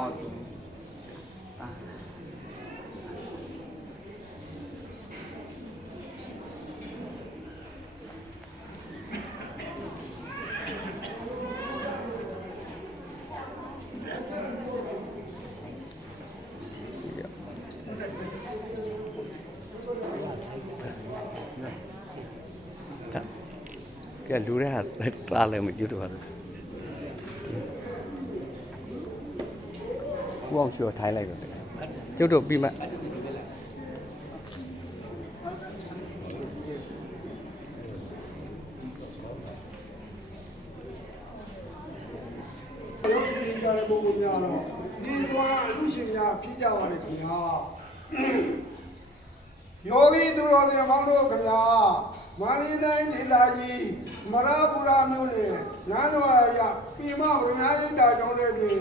ကဲလူတွေကတားလည်းမကြည့်တော့ဘူးကိုအောင်ရှိုးထိုင်းလိုက်တော့ကျုပ်တို့ပြီးမှပုဂ္ဂိုလ်များတော့ဒီသွားအလူရှင်များဖြစ်ကြပါလေခင်ဗျာယောဂီသူတော်တွေမောင်တို့ခင်ဗျာမန္တလေးတိုင်းဒေသကြီးမရပူရာမြို့နယ်နန်းတော်ရပြည်မဗမာရေးတာကျောင်းတွေတွင်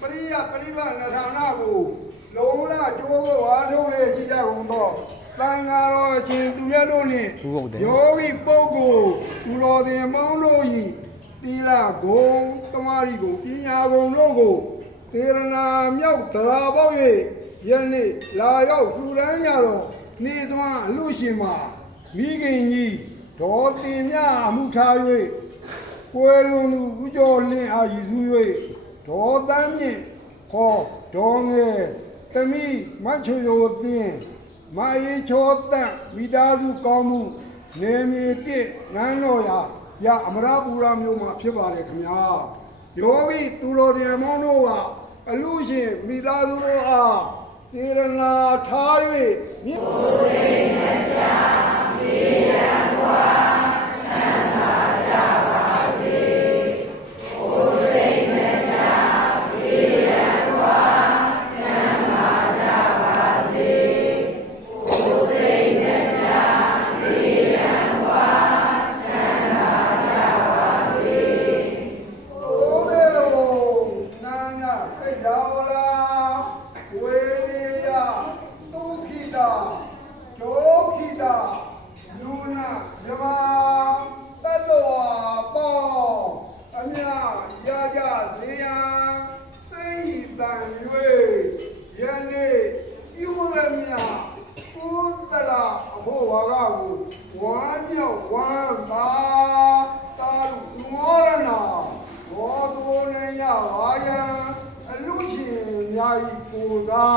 ပရိယပရိပတ်နထာနာကိုလုံးလကျိုးကိုအားထုတ်လေရှိကြကုန်သောသံဃာတော်အရှင်သူမြတ်တို့နှင့်ယောဂီပုဂ္ဂိုလ်သူတော်တွေမောင်တို့၏သီလဂုဏ်သမာဓိဂုဏ်ပညာဂုဏ်တို့ကိုစေရနာမြောက်တရားပေါက်၍ယနေ့လာရောက်ထူထမ်းရတော့နေသွမ်းအလူရှင်မှာမိခင်ကြီးဒေါ်တင်မြအမှုထား၍ကွယ်လွန်သူဦးကျော်လင်းအားရည်စူး၍ဒေါ်တန်းမြင့်ခေါ်ဒေါ်ငယ်သမီးမချွေရိုတင်မအေးချောတန့်မိသားစုကောင်းမှုနေမြေတစ်နန်းတော်ရအမရပူရာမျိုးမှာဖြစ်ပါတယ်ခင်ဗျာယောဂီသူတော်တွေမောင်းတို့ကအလူရှင်မိသားစုတို့အားစေရနာထား၍မြတ်စွာဘုရားမေရန်ဝါဆန္ဒကြပါစေဘုစိတ်မြတ်မေရန်ဝါဆန္ဒကြပါစေဘုစိတ်မြတ်မေရန်ဝါဆန္ဒကြပါစေဘုမေတော်နန္ဒခေတ္တဝလာဝေနေယဒုက္ခိတာဒုက္ခိတာလူနာယမတတ္တဝါပေါင်းအမြရကြစေရန်စိတ်တန်၍ယနေ့ပြုရမည်ကုသလအဖို့ဝါကကိုဝမ်းမြောက်ဝမ်းသာတာလူမောရဏဘောသောနေရပါယံအလူရှင်များဤကိုယ်သာ